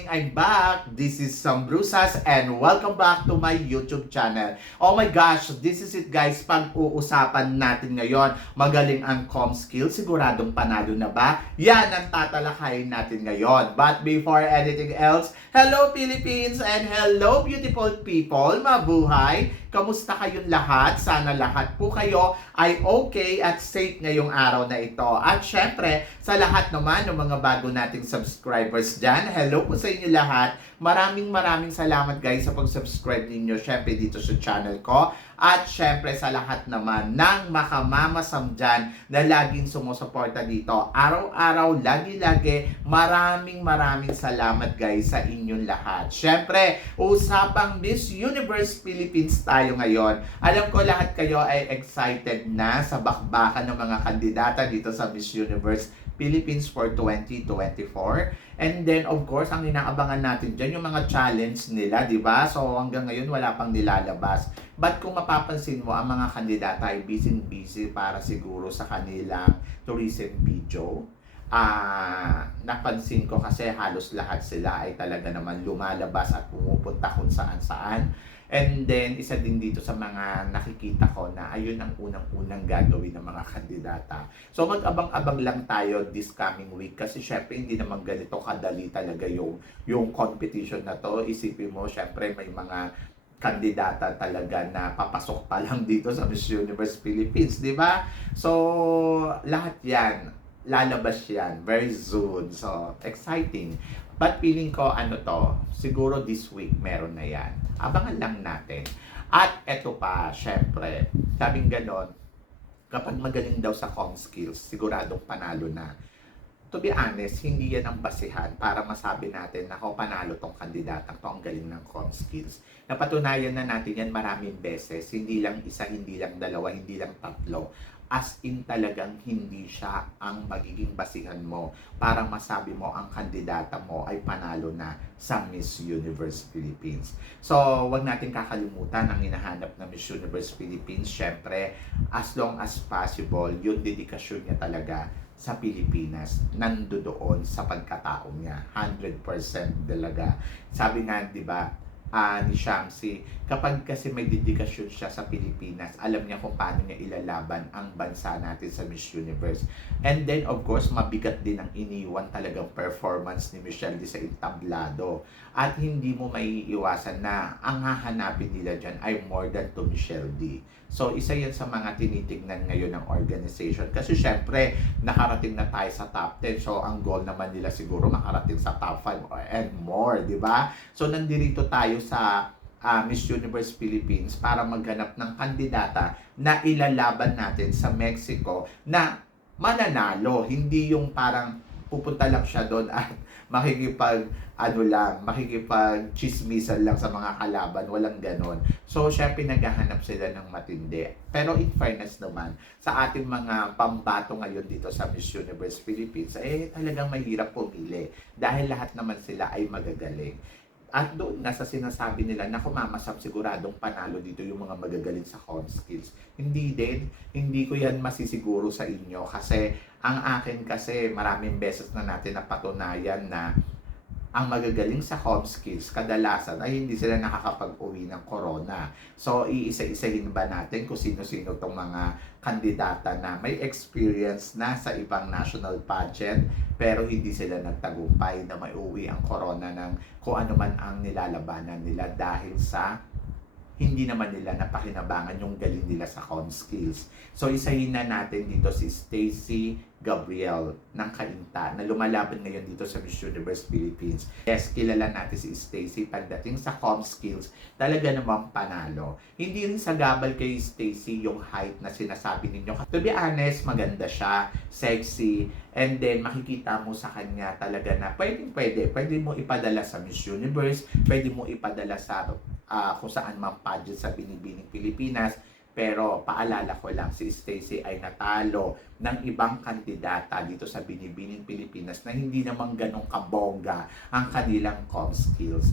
Morning! I'm back! This is Sam Brusas and welcome back to my YouTube channel. Oh my gosh! This is it guys! Pag-uusapan natin ngayon, magaling ang com skills. Siguradong panalo na ba? Yan ang tatalakayin natin ngayon. But before anything else, hello Philippines and hello beautiful people! Mabuhay! Kamusta kayong lahat? Sana lahat po kayo ay okay at safe ngayong araw na ito. At syempre, sa lahat naman ng mga bago nating subscribers dyan, hello po sa inyo lahat. Maraming maraming salamat guys sa pag-subscribe ninyo syempre dito sa channel ko. At syempre sa lahat naman ng makamamasam dyan na laging sumusuporta dito. Araw-araw, lagi-lagi, maraming maraming salamat guys sa inyong lahat. Syempre, usapang Miss Universe Philippines tayo ngayon. Alam ko lahat kayo ay excited na sa bakbakan ng mga kandidata dito sa Miss Universe Philippines for 2024. And then, of course, ang inaabangan natin dyan, yung mga challenge nila, di ba? So, hanggang ngayon, wala pang nilalabas. But kung mapapansin mo, ang mga kandidata ay busy-busy para siguro sa kanilang tourism video. Ah, napansin ko kasi halos lahat sila ay talaga naman lumalabas at pumupunta kung saan-saan. And then, isa din dito sa mga nakikita ko na ayun ang unang-unang gagawin ng mga kandidata. So, mag-abang-abang lang tayo this coming week kasi syempre hindi naman ganito kadali talaga yung, yung competition na to. Isipin mo, syempre may mga kandidata talaga na papasok pa lang dito sa Miss Universe Philippines, di ba? So, lahat yan, lalabas yan very soon. So, exciting. But feeling ko, ano to, siguro this week meron na yan. Abangan lang natin. At eto pa, syempre, sabing ganon, kapag magaling daw sa com skills, siguradong panalo na. To be honest, hindi yan ang basihan para masabi natin na ako panalo tong kandidatang to ang galing ng com skills. Napatunayan na natin yan maraming beses, hindi lang isa, hindi lang dalawa, hindi lang tatlo as in talagang hindi siya ang magiging basihan mo para masabi mo ang kandidata mo ay panalo na sa Miss Universe Philippines. So, wag natin kakalimutan ang hinahanap na Miss Universe Philippines. Syempre, as long as possible, yung dedikasyon niya talaga sa Pilipinas, nandoon sa pagkatao niya. 100% talaga. Sabi nga, di ba, ah, ni Shamsi, kapag kasi may dedikasyon siya sa Pilipinas, alam niya kung paano niya ilalaban ang bansa natin sa Miss Universe. And then, of course, mabigat din ang iniwan talagang performance ni Michelle D sa entablado. At hindi mo maiiwasan na ang hahanapin nila dyan ay more than to Michelle D. So, isa yan sa mga tinitignan ngayon ng organization. Kasi syempre, nakarating na tayo sa top 10. So, ang goal naman nila siguro makarating sa top 5 and more, di ba? So, nandito tayo sa uh, Miss Universe Philippines para maghanap ng kandidata na ilalaban natin sa Mexico na mananalo. Hindi yung parang pupunta lang siya doon at makikipag ano lang, makikipag chismisan lang sa mga kalaban, walang ganon. So, syempre naghahanap sila ng matindi. Pero in fairness naman, sa ating mga pambato ngayon dito sa Miss Universe Philippines, eh talagang mahirap pumili dahil lahat naman sila ay magagaling. At doon nga sa sinasabi nila na kumamasap siguradong panalo dito yung mga magagaling sa com skills. Hindi din, hindi ko yan masisiguro sa inyo kasi ang akin kasi maraming beses na natin napatunayan na ang magagaling sa home skills, kadalasan ay hindi sila nakakapag-uwi ng corona. So, iisa-isahin ba natin kung sino-sino itong mga kandidata na may experience na sa ibang national pageant pero hindi sila nagtagumpay na may uwi ang corona ng kung ano man ang nilalabanan nila dahil sa hindi naman nila napakinabangan yung galing nila sa com skills. So, isahin na natin dito si Stacy Gabriel ng Kainta na lumalaban ngayon dito sa Miss Universe Philippines. Yes, kilala natin si Stacy pagdating sa com skills, talaga namang panalo. Hindi rin sa gabal kay Stacy yung height na sinasabi ninyo. To be honest, maganda siya, sexy, and then makikita mo sa kanya talaga na pwede, pwede, pwede mo ipadala sa Miss Universe, pwede mo ipadala sa uh, kung saan man pageant sa Binibining Pilipinas. Pero paalala ko lang, si Stacy ay natalo ng ibang kandidata dito sa Binibining Pilipinas na hindi naman ganong kabongga ang kanilang com skills.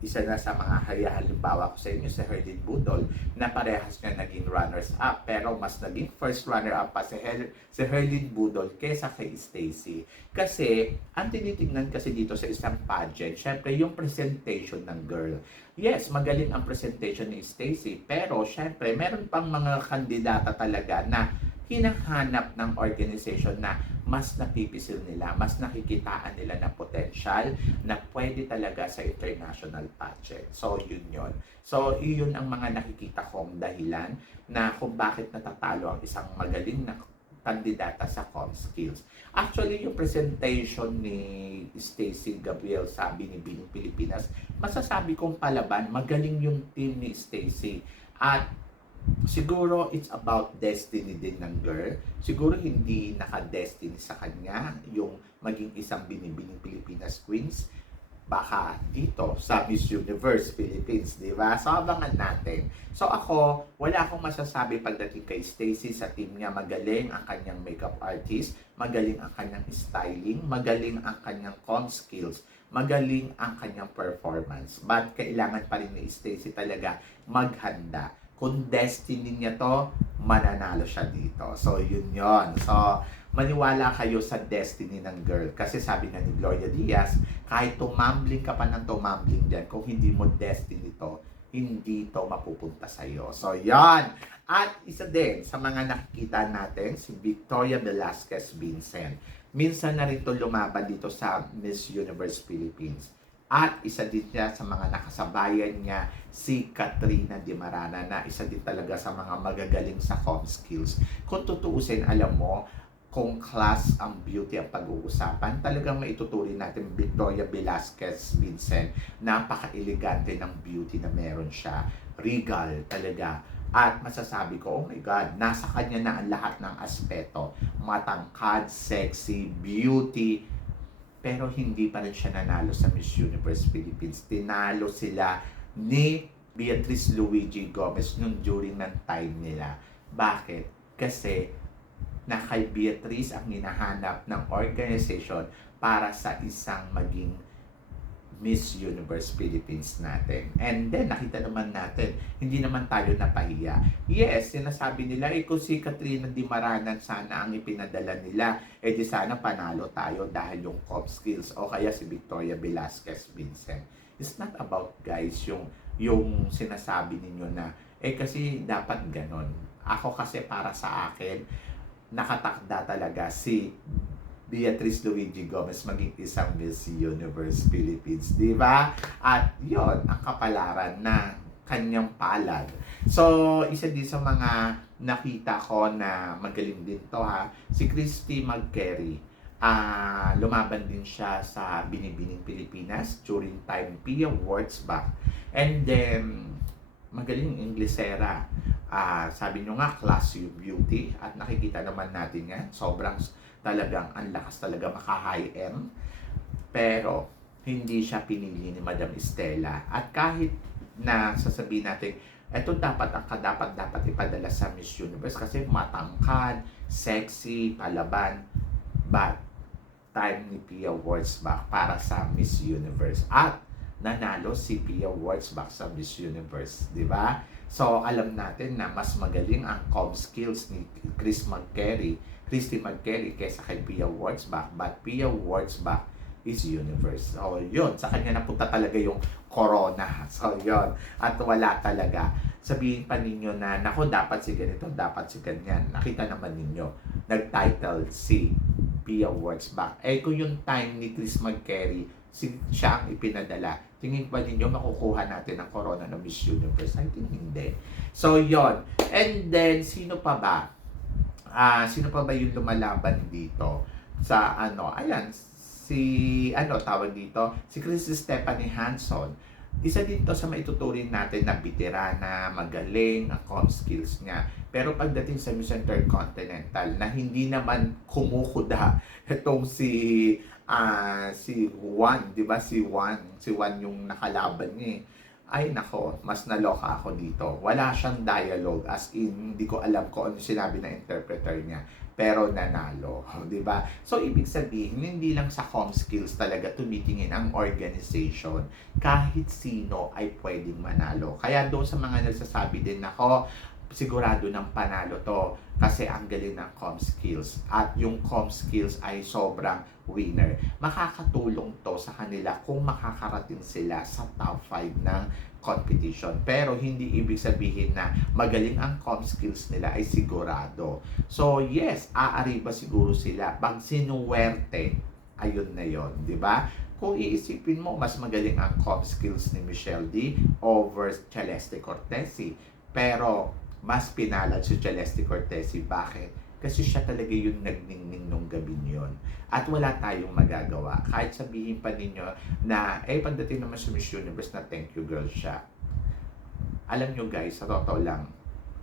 Isa na sa mga halimbawa ko sa inyo si Herdin Budol na parehas niya naging runners-up pero mas naging first runner-up pa si, Her- si Herdin Budol kesa kay Stacy. Kasi ang tinitingnan kasi dito sa isang pageant, syempre yung presentation ng girl. Yes, magaling ang presentation ni Stacy pero syempre meron pang mga kandidata talaga na hinahanap ng organization na mas napipisil nila, mas nakikitaan nila na potential na pwede talaga sa international pageant. So, yun yun. So, yun ang mga nakikita kong dahilan na kung bakit natatalo ang isang magaling na kandidata sa com skills. Actually, yung presentation ni Stacy Gabriel sa Binibining Pilipinas, masasabi kong palaban, magaling yung team ni Stacy. At siguro it's about destiny din ng girl. Siguro hindi naka-destiny sa kanya yung maging isang binibining Pilipinas Queens. Baka dito sa Miss Universe Philippines, di ba? So, abangan natin. So, ako, wala akong masasabi pagdating kay Stacy sa team niya. Magaling ang kanyang makeup artist, magaling ang kanyang styling, magaling ang kanyang com skills, magaling ang kanyang performance. But kailangan pa rin ni Stacy talaga maghanda kung destiny niya to, mananalo siya dito. So, yun yon So, maniwala kayo sa destiny ng girl. Kasi sabi nga ni Gloria Diaz, kahit tumambling ka pa ng tumambling dyan, kung hindi mo destiny to, hindi to mapupunta sa iyo. So, yan. At isa din sa mga nakikita natin, si Victoria Velasquez Vincent. Minsan na rin to lumaban dito sa Miss Universe Philippines. At isa din niya sa mga nakasabayan niya si Katrina Di Marana na isa din talaga sa mga magagaling sa com skills. Kung tutuusin, alam mo, kung class ang beauty ang pag-uusapan, talagang maituturing natin Victoria Velasquez Vincent. Napaka-elegante ng beauty na meron siya. Regal talaga. At masasabi ko, oh my God, nasa kanya na ang lahat ng aspeto. Matangkad, sexy, beauty, pero hindi pa rin siya nanalo sa Miss Universe Philippines. Tinalo sila ni Beatrice Luigi Gomez nung during ng time nila. Bakit? Kasi na kay Beatrice ang hinahanap ng organization para sa isang maging Miss Universe Philippines natin. And then, nakita naman natin, hindi naman tayo napahiya. Yes, sinasabi nila, eh kung si Katrina Di Maranan sana ang ipinadala nila, eh di sana panalo tayo dahil yung cop skills o kaya si Victoria Velasquez Vincent. It's not about guys yung yung sinasabi ninyo na eh kasi dapat ganon. Ako kasi para sa akin, nakatakda talaga si Beatrice Luigi Gomez maging isang Miss Universe Philippines, di ba? At yon ang kapalaran na kanyang palad. So, isa din sa mga nakita ko na magaling din to ha, si Christy McCary. Ah, lumaban din siya sa Binibining Pilipinas during time Pia Awards back. And then, magaling Inglesera. Ah, sabi nyo nga, class beauty. At nakikita naman natin yan, sobrang talagang ang lakas talaga maka-high end. Pero hindi siya pinili ni Madam Estela. At kahit na sasabihin natin, ito dapat ang kadapat dapat ipadala sa Miss Universe kasi matangkad, sexy, palaban. But time ni Pia Wurzbach para sa Miss Universe. At nanalo si Pia Wurzbach sa Miss Universe, di ba? So, alam natin na mas magaling ang com skills ni Chris McCary Christy McKelly kaysa kay Pia Wurzbach. But Pia Wurzbach is universe. So, yun. Sa kanya napunta talaga yung corona. So, yun. At wala talaga. Sabihin pa ninyo na, nako, dapat si ganito, dapat si ganyan. Nakita naman ninyo, nag-title si Pia Wurzbach. Eh, kung yung time ni Chris McCary, si, siya ang ipinadala, tingin pa ninyo makukuha natin ang corona ng Miss Universe? I think hindi. So, yon And then, sino pa ba? Ah sino pa ba yung lumalaban dito sa ano ayan si ano tawag dito si Chris Stephanie Hanson isa din to sa maituturing natin na veterana, magaling, ang skills niya. Pero pagdating sa Miss Intercontinental na hindi naman kumukuda itong si ah si Juan, 'di ba? Si Juan, si Juan yung nakalaban niya. eh. Ay nako, mas naloka ako dito. Wala siyang dialogue as in hindi ko alam kung ano sinabi ng interpreter niya. pero nanalo, 'di ba? So ibig sabihin, hindi lang sa com skills talaga tumitingin ang organization. Kahit sino ay pwedeng manalo. Kaya doon sa mga nagsasabi din ako, sigurado ng panalo to kasi ang galing ng com skills at yung com skills ay sobrang winner. Makakatulong to sa kanila kung makakarating sila sa top 5 ng competition. Pero hindi ibig sabihin na magaling ang com skills nila ay sigurado. So yes, aari ba siguro sila pag sinuwerte, ayun na yon, di ba? Kung iisipin mo, mas magaling ang com skills ni Michelle D over Celeste Cortesi. Pero mas pinalad si Celeste Cortesi. Bakit? Kasi siya talaga yung nagningning nung gabi yun. At wala tayong magagawa. Kahit sabihin pa ninyo na, eh, pagdating naman sa Miss Universe na thank you girl siya. Alam nyo guys, sa totoo lang,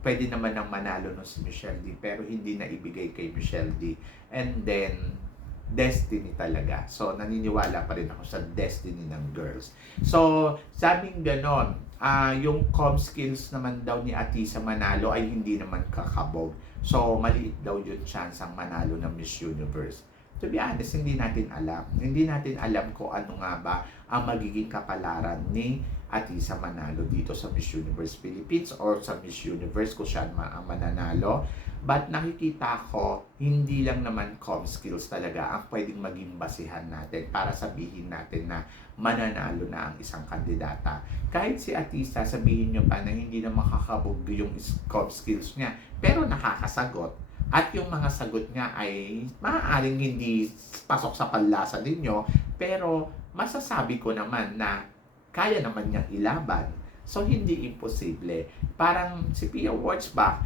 pwede naman nang manalo no si Michelle D. Pero hindi na ibigay kay Michelle D. And then, destiny talaga. So, naniniwala pa rin ako sa destiny ng girls. So, sabing ganon, ah yung com skills naman daw ni Atisa Manalo ay hindi naman kakabog. So, maliit daw yung chance ang manalo ng Miss Universe. To be honest, hindi natin alam. Hindi natin alam kung ano nga ba ang magiging kapalaran ni Atisa Manalo dito sa Miss Universe Philippines or sa Miss Universe kung siya ma- mananalo. But nakikita ko, hindi lang naman com skills talaga ang pwedeng maging basihan natin para sabihin natin na mananalo na ang isang kandidata. Kahit si Atisa, sabihin nyo pa na hindi na makakabog yung com skills niya, pero nakakasagot. At yung mga sagot niya ay maaaring hindi pasok sa panlasa ninyo, pero masasabi ko naman na kaya naman niyang ilaban. So, hindi imposible. Parang si Pia Wurzbach,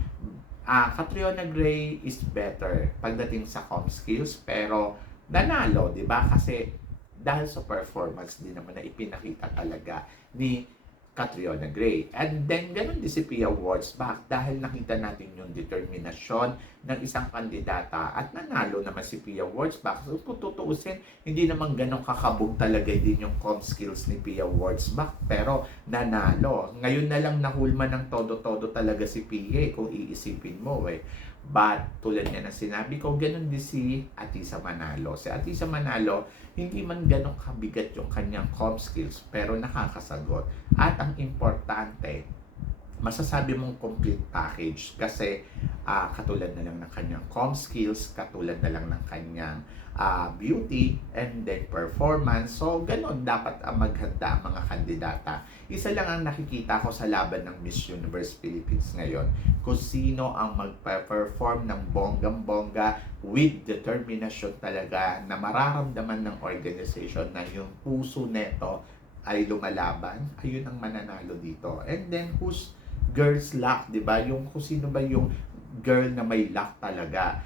ah Catriona Gray is better pagdating sa com skills, pero nanalo, di ba? Kasi dahil sa performance din naman na ipinakita talaga ni Catriona Gray. And then, ganun din si Pia Wurzbach dahil nakita natin yung determinasyon ng isang kandidata at nanalo naman si Pia Wurzbach. So, kung tutuusin, hindi naman ganun kakabog talaga din yung com skills ni Pia Wurzbach. Pero, nanalo. Ngayon na lang nahulma ng todo-todo talaga si Pia kung iisipin mo eh. But, tulad niya na sinabi ko, ganun din si Atisa Manalo. Si Atisa Manalo, hindi man ganun kabigat yung kanyang com skills, pero nakakasagot. At ang importante, masasabi mong complete package kasi ah, katulad na lang ng kanyang com skills, katulad na lang ng kanyang ah, beauty, and then performance. So, ganun dapat ang maghanda ang mga kandidata. Isa lang ang nakikita ko sa laban ng Miss Universe Philippines ngayon, kung sino ang magpa-perform ng bonggang-bongga with determination talaga na mararamdaman ng organization na yung puso neto ay lumalaban, ayun ang mananalo dito. And then, who's girl's luck, di ba? Yung kung sino ba yung girl na may luck talaga,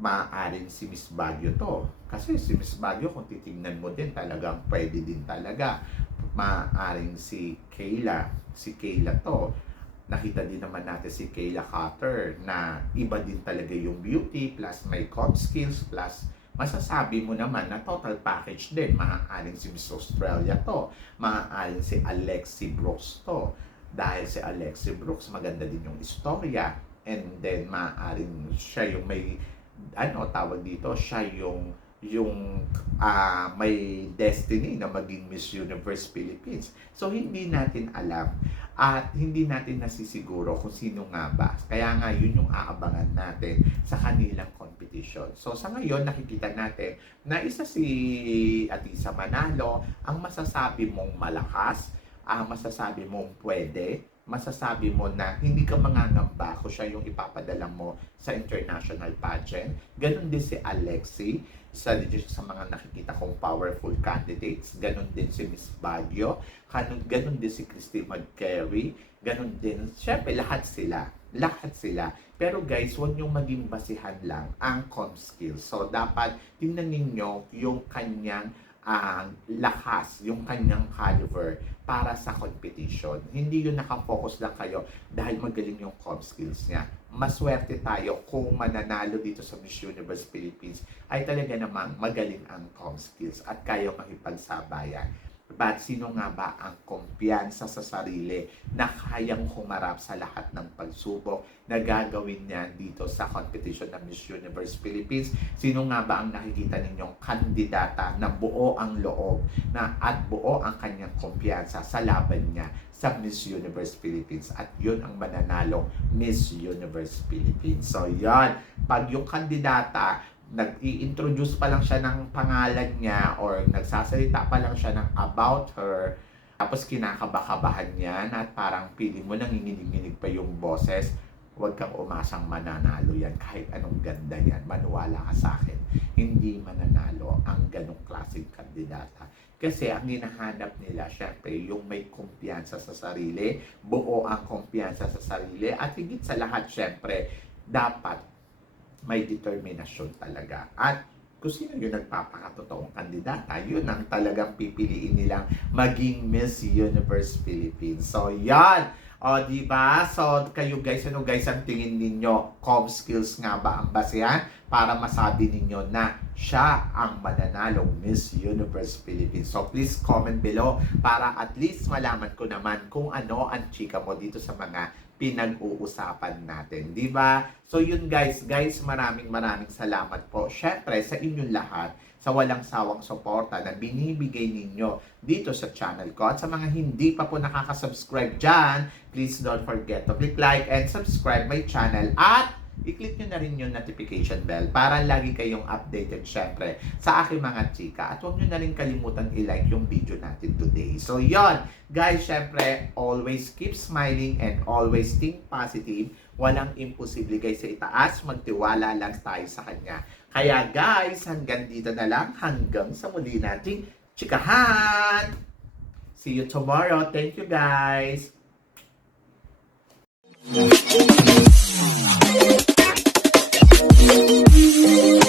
maaaring si Miss Baguio to. Kasi si Miss Baguio, kung titingnan mo din, talagang pwede din talaga. Maaaring si Kayla, si Kayla to. Nakita din naman natin si Kayla Cutter na iba din talaga yung beauty plus may com skills plus masasabi mo naman na total package din. Maaaring si Miss Australia to. Maaaring si Alexi Brooks to. Dahil si Alexi Brooks, maganda din yung istorya. And then, maaaring siya yung may, ano tawag dito, siya yung yung ah, may destiny na maging Miss Universe Philippines. So, hindi natin alam at hindi natin nasisiguro kung sino nga ba. Kaya nga, yun yung aabangan natin sa kanilang competition. So, sa ngayon, nakikita natin na isa si Atisa Manalo, ang masasabi mong malakas, ang masasabi mong pwede, masasabi mo na hindi ka mangangamba kung siya yung ipapadala mo sa international pageant. Ganon din si Alexi, sa, sa mga nakikita kong powerful candidates. Ganon din si Miss Baguio. Ganon, ganon din si Christy McCary. Ganon din, syempre lahat sila. Lahat sila. Pero guys, huwag niyong maging basihan lang ang com skills. So, dapat tingnan ninyo yung kanyang ang lakas, yung kanyang caliber para sa competition. Hindi yun nakafocus lang kayo dahil magaling yung com skills niya. Maswerte tayo kung mananalo dito sa Miss Universe Philippines ay talaga namang magaling ang com skills at kaya makipagsabayan. But sino nga ba ang kumpiyansa sa sarili na kayang humarap sa lahat ng pagsubok na gagawin niya dito sa competition ng Miss Universe Philippines? Sino nga ba ang nakikita ninyong kandidata na buo ang loob na at buo ang kanyang kumpiyansa sa laban niya sa Miss Universe Philippines at yun ang mananalong Miss Universe Philippines. So yan, pag yung kandidata nag-i-introduce pa lang siya ng pangalan niya or nagsasalita pa lang siya ng about her. Tapos kinakabakabahan niya at parang pili mo nanginginig-nginig pa yung boses. Huwag kang umasang mananalo yan. Kahit anong ganda yan maniwala ka sa akin. Hindi mananalo ang ganong klaseng kandidata. Kasi ang hinahanap nila syempre yung may kumpiyansa sa sarili buo ang kumpiyansa sa sarili at higit sa lahat syempre dapat may determinasyon talaga. At kung sino yung nagpapakatotoong kandidata, yun ang talagang pipiliin nilang maging Miss Universe Philippines. So, yan! O, di ba? So, kayo guys, ano guys ang tingin ninyo? Com skills nga ba ang basehan para masabi ninyo na siya ang mananalong Miss Universe Philippines? So, please comment below para at least malaman ko naman kung ano ang chika mo dito sa mga pinag-uusapan natin, di ba? So yun guys, guys, maraming maraming salamat po. Syempre sa inyong lahat sa walang sawang suporta na binibigay ninyo dito sa channel ko. At sa mga hindi pa po nakaka-subscribe dyan, please don't forget to click like and subscribe my channel at i-click nyo na rin yung notification bell para lagi kayong updated syempre sa aking mga chika. At huwag nyo na rin kalimutan i-like yung video natin today. So yon guys, syempre always keep smiling and always think positive. Walang imposible guys sa itaas. Magtiwala lang tayo sa kanya. Kaya guys, hanggang dito na lang. Hanggang sa muli nating chikahan! See you tomorrow. Thank you guys! Thank you.